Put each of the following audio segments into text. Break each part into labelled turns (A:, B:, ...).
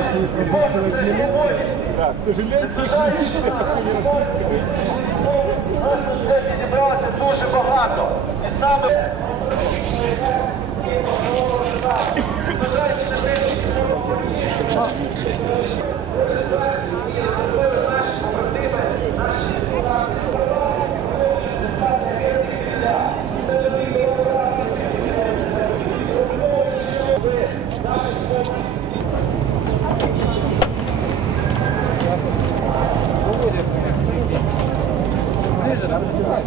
A: такие присутствовать милиции. Да, к сожалению, Наші
B: зібралося дуже багато. І саме
C: бажаючи, що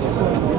D: Thank you.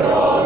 D: Lord.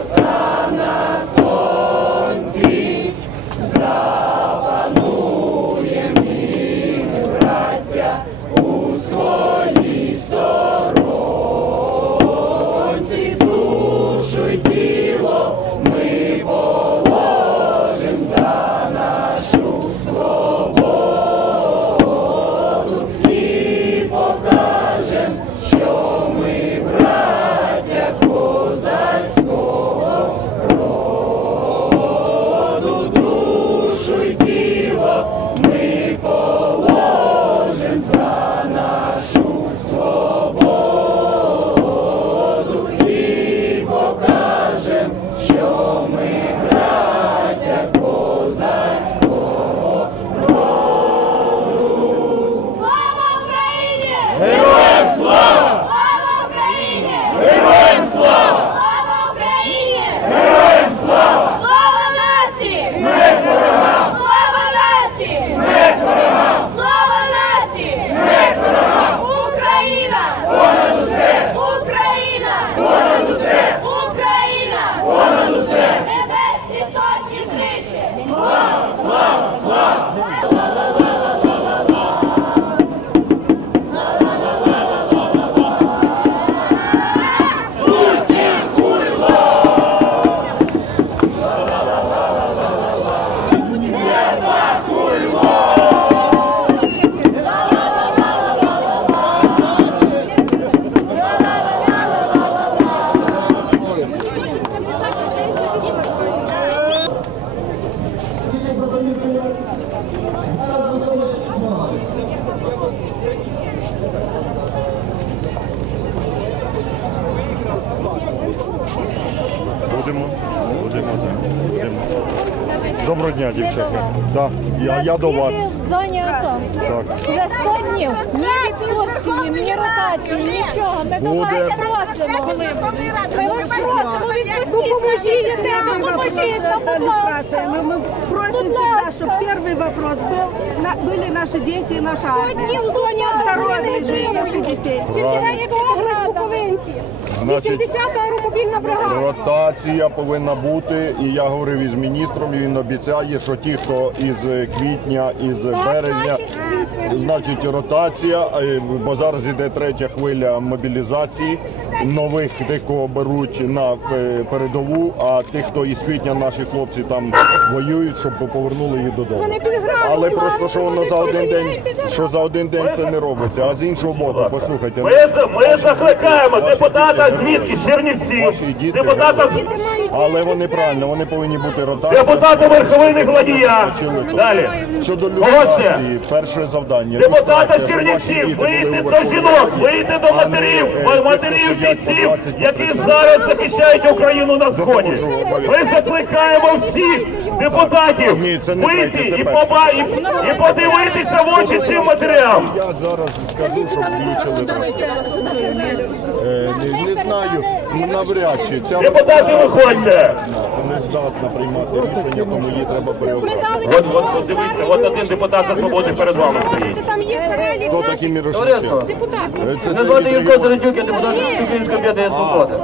D: дня, дівчата. Да. Я, я до вас. в зоні АТО.
E: Так.
D: Вже 100 днів. Ні відпустки ні ротації, нічого. Ми до вас
E: Буде.
D: просимо глибоко. Ми вас просимо, ну, відпустіть. Допоможіть, будь ласка.
F: Мы, просим
D: Будь
F: всегда, щоб перший вопрос был, на- были наши дети и наша Сто армия.
D: днів в зоні АТО.
F: вони
D: Здоров'я
F: наших дітей. детей.
D: Правильно. Чернівецька область, буковинці.
E: Значить,
D: 80 аеромобільна бригада.
E: Ротація повинна бути, і я говорив із міністром, і він обіцяє, що ті, хто із квітня, із березня, значить ротація, е, бо зараз іде третя хвиля мобілізації. Нових тих, кого беруть на е, передову, а тих, хто із квітня наші хлопці там воюють, щоб повернули їх додому. Але просто що воно за один день, що за один день це не робиться. А з іншого боку, послухайте,
G: Ми, ми закликаємо депутата звідки? З Чернівців.
E: Ваші діти
G: Депутата
E: але вони правильно, вони повинні бути ротація.
G: депутата Верховини Гладія. Далі.
E: Щодо люстрації, перше завдання.
G: Депутата Чернівців, вийти до жінок, вийти до матерів, матерів бійців, які зараз захищають Україну на сході. Ми закликаємо всіх депутатів вийти і, поба- і, і подивитися в очі цим матеріалам.
E: Я зараз скажу, щоб включили Не, не знаю, ну, навряд чи ця
G: Депутати, виходьте.
E: Здатна приймати рішення, тому її треба переобрати.
G: От, от, от дивіться, от один депутат за свободи перед вами стоїть.
D: Це там є перелік
E: Хто такі Мірошниченко?
D: депутатів.
E: Це,
H: Мене звати Юрко. Середюк, я депутат Української об'єднання Свободи.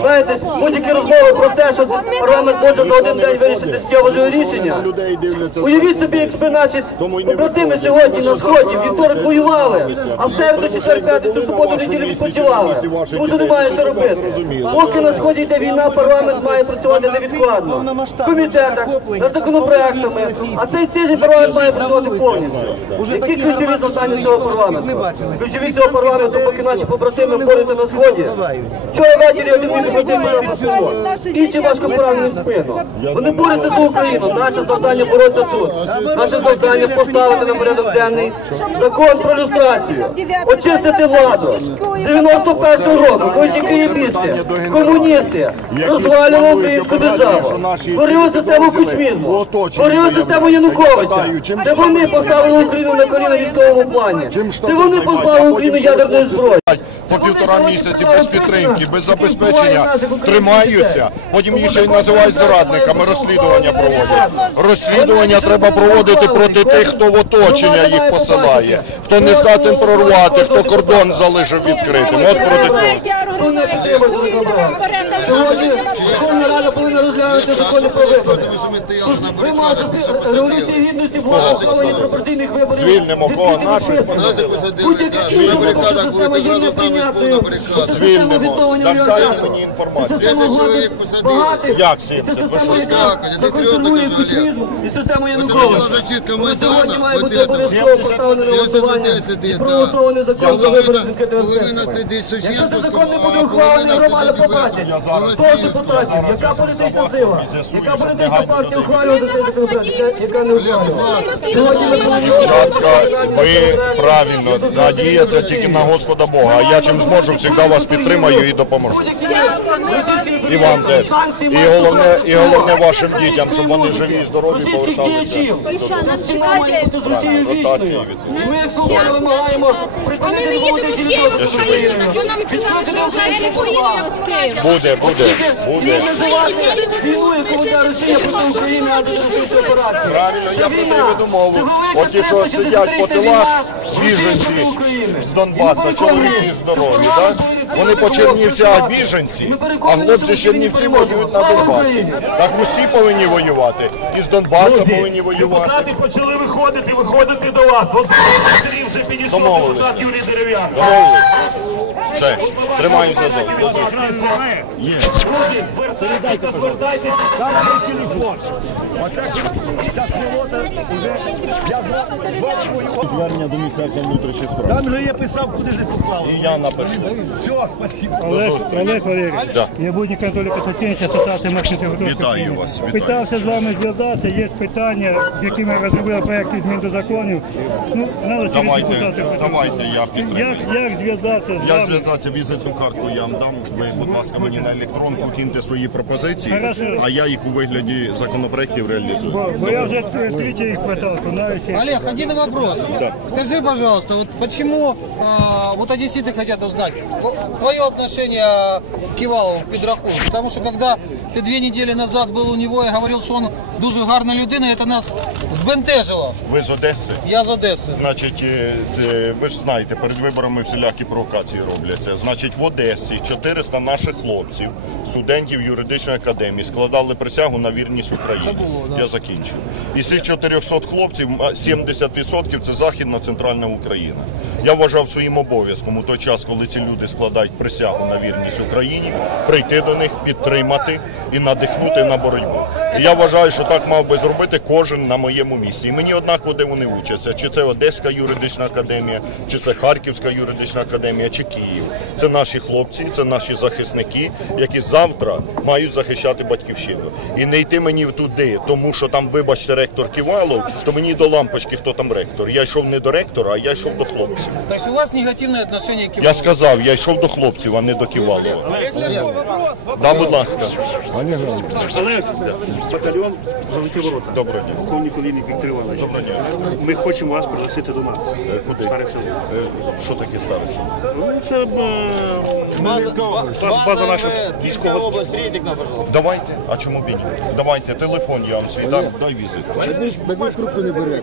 H: Знаєте, будь-які розмови про те, що парламент може за один день вирішити важливе рішення.
E: Людей дивляться.
H: Уявіть собі, якби наші
E: Тому й не
H: побратими
E: виходять.
H: сьогодні на сході вівторок воювали, а в середу, четвер, п'ятницю, суботу, неділю відпочивали. Тому що немає що робити. Поки на сході йде війна, парламент має працювати невідкладно. В комітетах, над законопроектами. А цей тиждень парламент має працювати повністю. Які ключові завдання цього парламенту? Ключові цього парламенту, поки наші побратими борються на сході. Вчора ввечері один мій побратим працював. Інші важко поранені в спину. Вони борються за Україну. Наше завдання боротися тут. Наше завдання поставити на порядок денний закон про люстрацію, очистити владу. 91-го року, коли ще київісти, комуністи розвалювали українську державу, створили систему кучмізму, створили систему Януковича. Це вони поставили Україну на коліна військовому плані. Це вони позбавили Україну ядерної зброї.
E: По півтора місяці без підтримки, без забезпечення тримаються. Потім їх ще й називають зрадниками. Розслідування проводять. Розслідування треба проводити проти тих, хто в оточення їх посилає, хто не здатен прорвати, хто кордон залишив відкритим. От проти того.
H: Сьогодні Верховна Рада повинна розглянути закони про вибори. Вимагати революції гідності було пропорційних виборів.
E: Звільнимо кого наших посадили.
H: Будь-які на барикадах були на барикадах.
E: Звільнимо. Так мені інформацію.
H: чоловік посадили.
E: Як 70? Ви що
H: Як? Я серйозно кажу, Олег. І систему Януковича.
B: зачистка
H: Сьогодні має бути обов'язково поставлене
B: 70
H: голосування
B: людей сидить,
H: відкритим
B: Половина сидить
H: Якщо цей закон не буде
B: а
H: ухвалений,
B: половина сидить в
H: побачить.
E: Я
H: політична сила, яка
E: негайно
H: партія
E: додати.
H: ухвалює цей законопроект, яка не.
E: Дівчатка, ви правильно, надія це тільки на Господа Бога. А я чим зможу, завжди вас підтримаю і допоможу. І вам теж. І головне, і головне вашим дітям, щоб вони живі і здорові поверталися. Від
H: Ми як свобода вимагаємо
C: А ми не їдемо з Києва, нам сказали, що взагалі поїдемо з Києва.
E: Буде, буде, буде.
H: Війну, яку веде Росія проти України, антироссійську операцію.
E: Правильно, я про те й веду мову. От ті, що сидять по тилах, біженці з Донбаса, чоловіки здорові, так? Вони по Чернівцях біженці, а хлопці з Чернівців воюють на Донбасі. Так усі повинні воювати. І з Донбаса повинні воювати.
G: Депутати почали виходити, виходити до вас. От вже підійшов депутат Юрій Дерев'янко.
E: Все, тримаю зв'язок. До зустрічі.
G: Передайте, звертайтесь.
A: телефон. Оця, ця співота вже, я з вами
E: Звернення до Міністерства внутрішніх справ.
A: Там же я писав, куди ж послав.
E: І я напишу.
A: Все, спасибо.
I: Олег, Олег Валерійович,
E: Да.
I: я будь Анатолій Константинович, асоціація мешканців Гродовської
E: Вітаю вас, вітаю.
I: Питався з вами зв'язатися, є питання, які ми розробили проєкти змін до законів. Ну, через
E: Давайте,
I: депутатів питати.
E: давайте, я підтримую.
I: Як, як зв'язатися з
E: Як
I: вами?
E: зв'язатися візитну картку я вам дам. Ви, будь ласка, мені на електронку киньте свої пропозиції,
I: Хорошо.
E: а я їх у вигляді законопроєктів реалізую.
I: Бо Бо я вже тричі їх питав, то навіть... і-
J: Олег, один вопрос. Скажи, пожалуйста, вот почему а, вот одесситы хотят узнать о- твое отношение к Кивалову, к Педраху? Потому что когда ты две недели назад был у него и говорил, что он дуже гарна людина, это нас збентежило.
E: Ви з Одеси?
J: Я з Одеси.
E: Значить, е, е, ви ж знаєте, перед виборами всілякі провокації робляться. Значить, в Одесі 400 наших хлопців, студентів юридичної академії, складали присягу на вірність Україні.
J: Це було, да.
E: Я закінчу. Із цих 400 хлопців а, 70% це Західна Центральна Україна. Я вважав своїм обов'язком у той час, коли ці люди складають присягу на вірність Україні, прийти до них, підтримати і надихнути на боротьбу. І я вважаю, що так мав би зробити кожен на моєму місці. І мені однаково, де вони учаться, чи це Одеська юридична академія, чи це Харківська юридична академія, чи Київ. Це наші хлопці, це наші захисники, які завтра мають захищати батьківщину. І не йти мені туди, тому що там, вибачте, ректор Ківалов, то мені до лампочки, хто там ректор. Я йшов не до ректора, а я йшов до хлопців.
J: То есть у вас негативное отношение к Кивалову?
E: Я сказав, я йшов до хлопців, а не до Ківалова. Да, будь ласка.
A: Олег, батальйон Золоті ворота.
E: Доброго дня.
A: Полковник Олійник Віктор Іванович.
E: Доброго дня.
A: Ми хочемо вас пригласити до нас.
E: Е, Куди?
A: Старе село.
E: Е, Що таке старося?
A: Ну, це е, база, база наша військова.
J: область, приїдьте к нам, пожалуйста.
E: Давайте, а чому б і ні? Давайте, телефон я вам свій дам, дай візит.
A: Ви трубку не берете.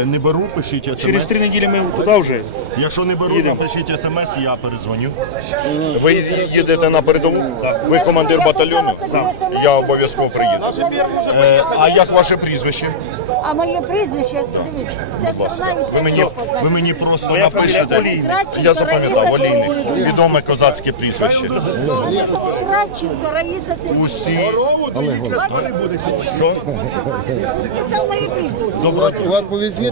E: Е, Не беру, пишіть смс.
A: Через три неділі ми туди вже.
E: Якщо не беру,
A: Їдемо.
E: напишіть смс, я передзвоню. Ви їдете на передову? Ви командир батальйону? Я обов'язково приїду. Е, А як ваше прізвище?
D: А моє прізвище, я подивись, і
E: Ви
D: це
E: мені,
D: все
E: ви мені просто
A: Моя фамілія
E: напишете.
A: Олійник.
E: Я запам'ятав, Олійник. Відоме козацьке прізвище.
D: Кравченко, Раїса Сергійовна.
E: Усі. Що?
D: Це моє прізвище.
A: У вас по є ще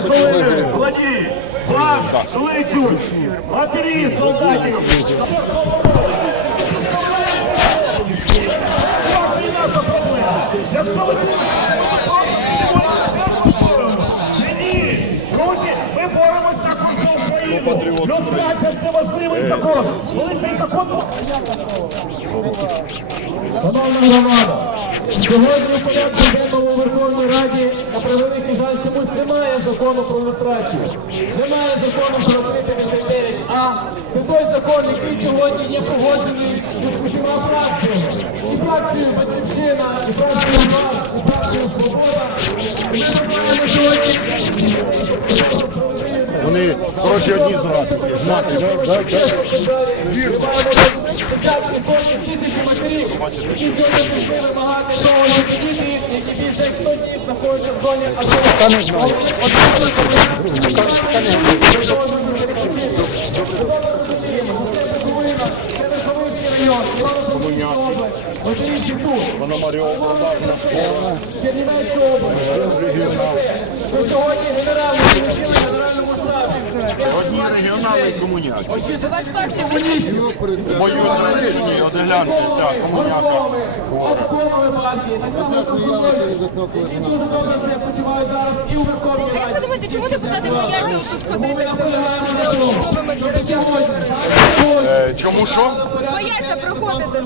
G: Хвилини, Владі, план, кличуть, матері, солдатів. Якщо ви Ні, друзі, ми боремось за кожну Україну.
E: патріот
G: Люстрація – це важливий закон. Цей закон
B: Шановна громада, сьогодні у порядку денному Верховній Раді на превеликий жаль чомусь немає закону про люстрацію. Немає закону про 359 а це той закон, який сьогодні є погоджений з усіма фракціями. І фракцією Батьківщина, і фракцією ВАС, і фракцією Свобода. І ми маємо сьогодні того, що діти, які більше як 100 днів знаходяться в зоні АТО.
E: Пономарьов,
B: Чернівецька область. Ми сьогодні генеральний комісар на генеральному штабі.
E: Одні регіонали і комуняки.
D: Мою боліть.
E: От гляньте, ця комуняка хвора.
C: А як ви думаєте, чому депутати бояться тут ходити?
E: Е, Чому що?
C: Бояться проходити.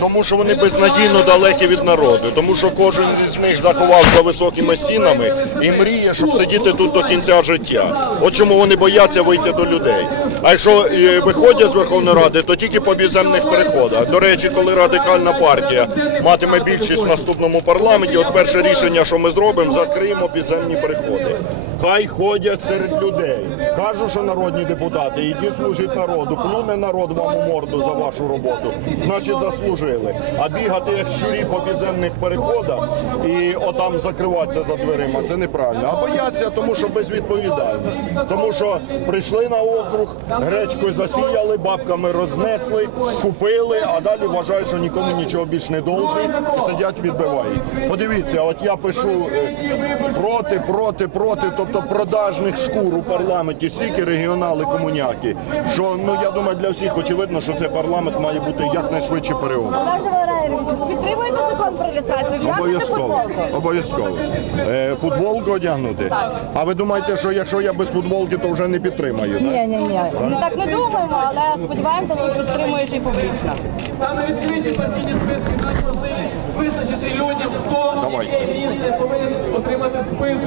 E: Тому що вони безнадійно далекі від народу. Тому що кожен із них заховав за високими стінами і мріє, щоб сидіти тут до кінця життя. От чому вони бояться вийти до людей. А якщо е, виходять з Верховної Ради, то тільки по підземних переходах. До речі, коли радикальна партія матиме більшість в наступному парламенті, от перше рішення, що ми зробимо, закриємо підземні переходи. Хай ходять серед людей. Кажу, що народні депутати, ідіть служіть народу, плюне народ вам у морду за вашу роботу. Значить, заслужили. А бігати як щурі по підземних переходах і отам закриватися за дверима, це неправильно. А бояться, тому що безвідповідально. Тому що прийшли на округ, гречкою засіяли, бабками рознесли, купили, а далі вважають, що нікому нічого більш не должні і сидять відбивають. Подивіться, от я пишу е, проти, проти, проти, тобто продажних шкур у парламенті, стільки регіонали, комуняки. Що ну я думаю, для всіх очевидно, що цей парламент має бути якнайшвидше переобраний.
D: Олеже
K: Валерійович, підтримуєте закон про люстрацію?
E: Обов'язково. Обов'язково. Е, футболку одягнути?
K: Так.
E: А ви думаєте, що якщо я без футболки, то вже не підтримаю?
K: Ні,
E: так?
K: ні, ні. Ми так не думаємо, але сподіваємося, що підтримуєте і публічно.
B: Саме відкриті партійні списки можливість визначити людям, хто
E: Давай.
B: яке місце повинен отримати в списку.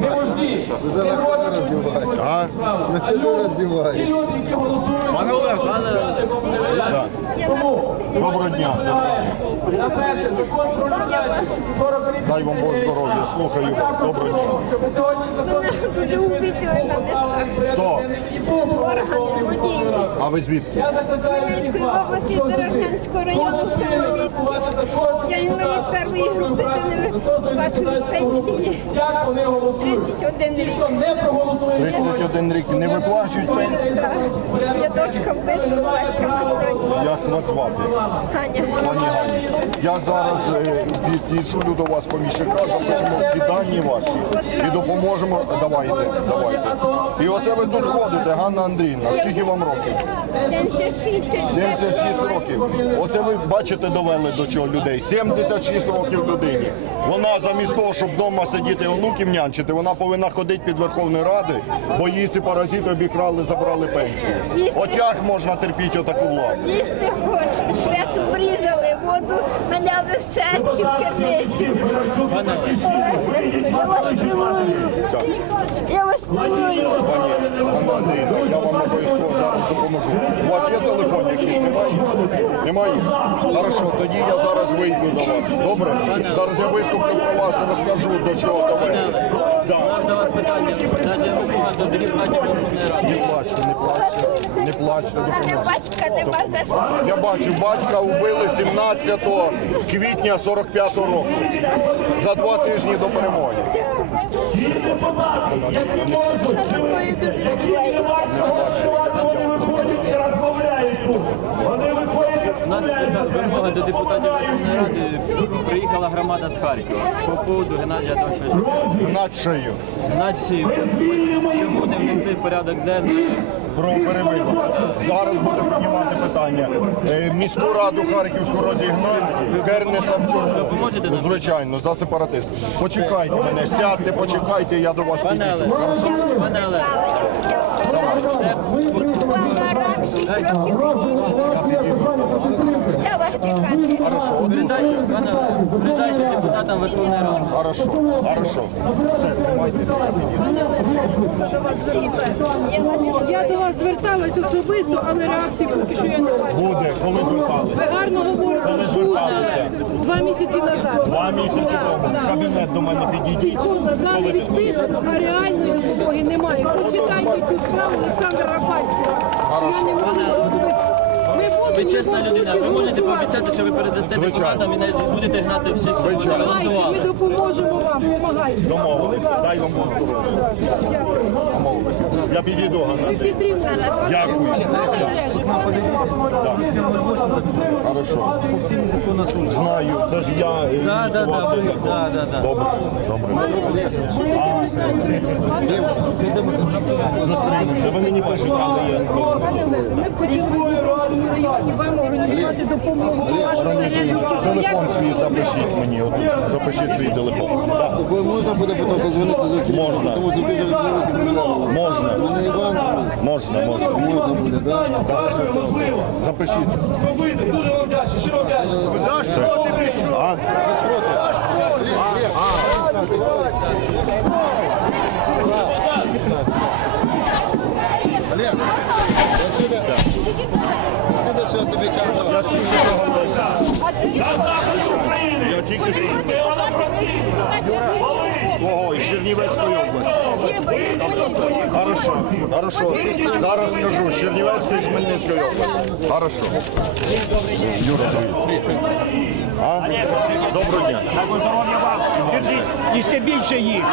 B: Не можливо. Не гроші.
E: А?
B: Люди, ті люди, які голосують. Пане
E: Так. Доброго дня.
B: На перше, закон про люстрацію. 40 років.
E: Дай вам Бог здоров'я. Слухаю вас. Доброго дня.
B: Щоб сьогодні закон
L: Дуже листах.
E: Хто?
L: Органи.
E: А ви звідки?
L: Хмельницької області, Дорожнянського району, самоліт. Я інвалід першої групи, де не виплачую пенсії.
B: Як вони голосують?
L: 31 рік.
E: 31 рік не виплачують пенсію.
L: Так. Я дочка вбитого батька на фронті.
E: Як вас звати?
L: Ганя.
E: Пані Гані, я зараз е, до вас поміщика, запишемо всі дані ваші і допоможемо. Давайте, давайте. І оце ви тут ходите, Ганна Андріївна. Скільки вам років?
L: 76.
E: 76 років. Оце ви бачите, довели до чого людей. 76 років людині. Вона замість того, щоб вдома сидіти онуків нянчити, вона повинна ходити під Верховною Радою, бо її ці паразити обікрали, забрали пенсію. От як можна терпіти отаку владу?
L: Їсти хочу. Святу врізали, воду наляли серці в керниці. Я вас цілую. Я вас цілую.
E: Пані я вам обов'язково зараз допоможу. У вас є телефон якийсь? Немає? Немає? Хорошо, тоді я зараз вийду до вас. Добре? Зараз я виступлю про вас, розкажу, до чого довели. Да.
M: до вас питання. Навіть до депутатів Верховної Ради.
E: Не плачте, не плачте, не плачте,
L: Мене батька нема за що.
E: Я бачу, батька вбили 17 квітня 45-го року. За два тижні до перемоги.
L: Надо мною дуже співає.
M: У нас вимога до депутатів Верховної Ради. Приїхала громада з Харкова по поводу Геннадія Адольфовича.
E: Над шию.
M: Наче чому не внесли в порядок денний?
E: Про перевибори. Зараз буду піднімати питання. Е, Міську раду Харківську розігнати, Кернеса в тюрму.
M: Допоможете нам?
E: Звичайно, за сепаратист. Почекайте мене, сядьте, почекайте, я до вас
M: Пане
E: підійду.
M: Олег, пане Олег,
L: Мама рак, 6 років Я вас чекаю.
E: Хорошо,
M: передайте, пане Олег, передайте депутатам Верховної Ради.
E: Хорошо, хорошо. Все, тримайтеся, я
N: до вас зверталась особисто, але реакції поки що я не бачу.
E: Буде, коли зверталися.
N: Ви гарно говорите
E: Коли зверталися?
N: два місяці назад.
E: Два місяці тому. В кабінет до мене підійдіть.
N: Письмо задали відписку, а реальної допомоги немає. Почитайте цю справу Олександра Рафальського. Я не можу нічого добитися. Ми
M: Ви чесна людина, ви можете пообіцяти, що ви передасте депутатам і не будете гнати всі,
E: Звичайно.
N: Давайте, ми допоможемо вам, допомагайте.
E: Домовились.
N: Будь ласка.
E: Дай вам Бог здоров'я. Я підійду, Ганна Дякую. Хорошо. Знаю, це ж я е, ініціював цей закон. Добре, добре. Зустрінемося. Ви мені пишете, але я
N: Пане Олеже, ми б хотіли в Дніпровському районі вам організувати допомогу. Чи вашу зарядну, чи що?
E: телефон свій запишіть мені. От, запишіть свій телефон. Так.
O: Можна буде потім позвонити за
E: Можна.
O: Тому що дуже великі проблеми.
E: Можна. Можна, можна.
O: можна буде, так?
E: Запишіть.
B: Дуже вам вдячний, щиро вдячний.
E: А?
O: Олег, отсюда, я
E: тільки що говорив. Я? Із Чернівецької області. Хорошо, хорошо. Зараз скажу. З Чернівецької, з Хмельницької області. Хорошо. Юра. А? Доброго дня.
G: Здоров'я вам. Держіть, і ще більше їх.